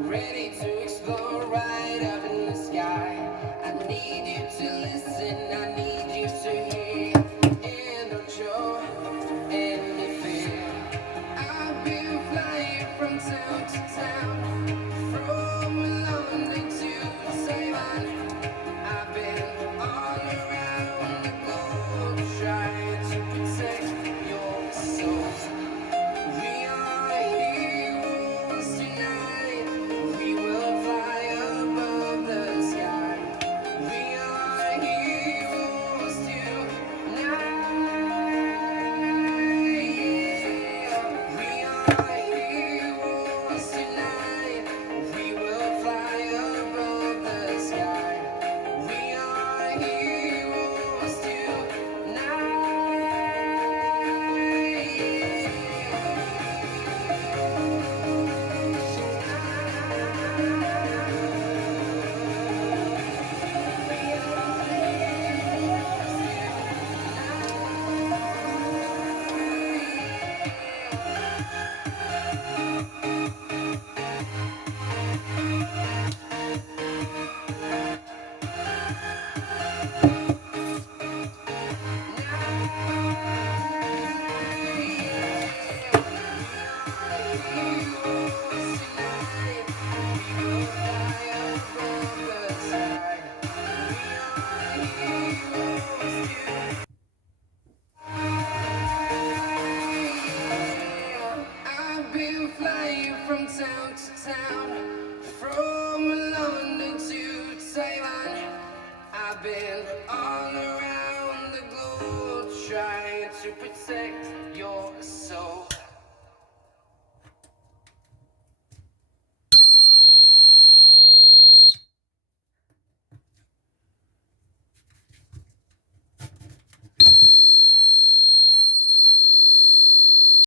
Ready to explore right up in the sky. I need you to listen, I need you to hear, and don't show any fear. I've been flying from town to town, from London to Taiwan. I've been all around the globe trying to protect your soul. We are heroes tonight. We will fly above the sky. We are heroes tonight. We are heroes tonight. We will fly above the sky. We are heroes I've been flying from town to town, from London to Taiwan. I've been all around the globe trying to protect your soul.